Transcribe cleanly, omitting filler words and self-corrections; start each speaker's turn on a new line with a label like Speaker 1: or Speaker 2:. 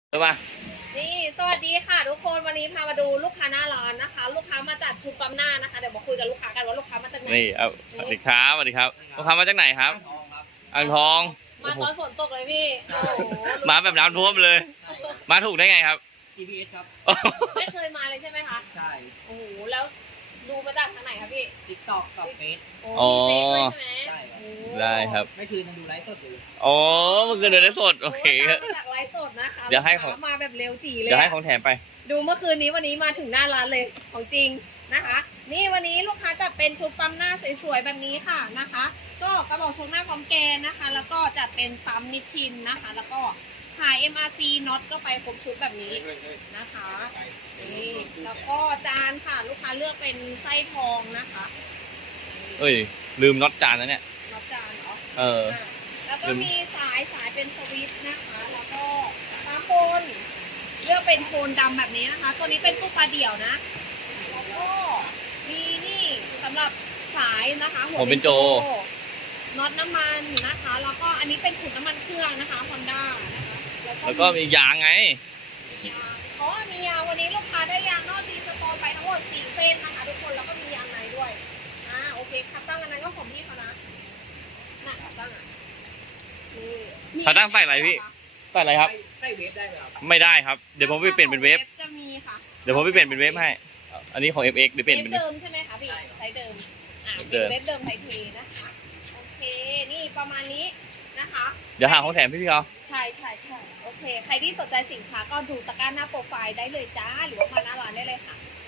Speaker 1: ใช่ปะ
Speaker 2: นี่สวัสดีค่ะทุกคนวันนี้พามาดูลูกค้าหน้าร้านนะคะ ลูกค้ามาจากชุดปั๊มหน้านะคะเดี๋ยวมาคุยกับลูกค้ากันว่าลูกค้ามาจากไหน
Speaker 1: นี่สวัสดีครับสวัสดีครับลูกค้ามาจากไหนครับอ่างทอง
Speaker 2: มาตอนฝนตกเลยพี่โอ้โห
Speaker 1: มาแบบน้ำท่วมเลย มาถูกได้ไงครับ
Speaker 3: GPS ครับ
Speaker 2: ไม่เคยมาเลยใช่ไหมคะ
Speaker 3: ใช่
Speaker 2: โอ้โหแล้วดูมาจากทางไหนคะพี่
Speaker 3: TikTok กับเฟซ
Speaker 2: โอ้มีเฟซด้วยใช่ไหม
Speaker 3: ใช่
Speaker 2: โอ้
Speaker 1: ได้ครับ
Speaker 3: ไม่คืนยังดูไลฟ์สดอยู่เลย
Speaker 1: อ๋อเมื่อคืนเดินได้สดโอเค
Speaker 2: มาจากไลฟ์สดนะคะ
Speaker 1: เดี๋ยวให้ของ
Speaker 2: ลูกค้ามาแบบเร็วจีเลย
Speaker 1: เดี๋ยวให้ของแถมไป
Speaker 2: ดูเมื่อคืนนี้วันนี้มาถึงหน้าร้านเลยของจริงนะคะ นี่วันนี้ลูกค้าจัดเป็นชุดปั๊มหน้าสวยๆแบบนี้ค่ะนะคะ ก็กระบอกชกหน้าพร้อมแกนนะคะ แล้วก็จัดเป็นปั๊มนิชชินนะคะ แล้วก็ขาย MRC น็อตก็ไปครบชุดแบบนี้นะคะนี่แล้วก็จานค่ะลูกค้าเลือกเป็นไส้ทองนะคะ
Speaker 1: เอ้ยลืมน็อตจานนะเนี่ย
Speaker 2: น็อตจานเหรอ
Speaker 1: เออ
Speaker 2: แล้วก็มีสายเป็นสวิตช์นะคะ แล้วก็ปั๊มโคน เลือกเป็นโทนดำแบบนี้นะคะ ตัวนี้เป็นตู้ปลาเดี่ยวนะ แล้วก็มีนี่สำหรับสายนะคะ
Speaker 1: หัวเป็นโจ
Speaker 2: น็อตน้ำมันนะคะ แล้วก็อันนี้เป็นถุงน้ำมันเครื่องนะคะ Honda นะคะ
Speaker 1: แล้วก็มียางไง
Speaker 2: ยางเพราะว่ามียางวันนี้ลูกค้าได้ยางนอกดีสโตนไปทั้งหมด4เส้นนะคะทุกคน แล้วก็มียางในด้วยโอเคคัตตั้งอันนั้นก็ของพี่เขานะน่ะคัตตั้งอ่ะนี่
Speaker 1: คัตตั้งใส่อะไรพี่ ใส่อะไรครับ
Speaker 3: ใช่เวฟได้ไหมครับ
Speaker 1: ไม่ได้ครับเดี๋ยวผมไปเปลี่ยนเป็นเวฟ
Speaker 2: จะมีค่ะ
Speaker 1: เดี๋ยวผมไปเปลี่ยนเป็นเวฟให้ อันนี้ของ FX เดี๋ยวเปลี่ยนเป็น
Speaker 2: เดิมใช่ไหมคะพี่ไซส์เดิมเป็นเว็บเดิมไทยทีนะคะโอเคนี่ประมาณนี้นะคะ
Speaker 1: เดี๋ยวหาของแถมพี่เขา
Speaker 2: ใช่โอเคใครที่สนใจสินค้าก็ดูตะกร้าหน้าโปรไฟล์ได้เลยจ้าหรือว่ามาหน้าร้านได้เลยค่ะ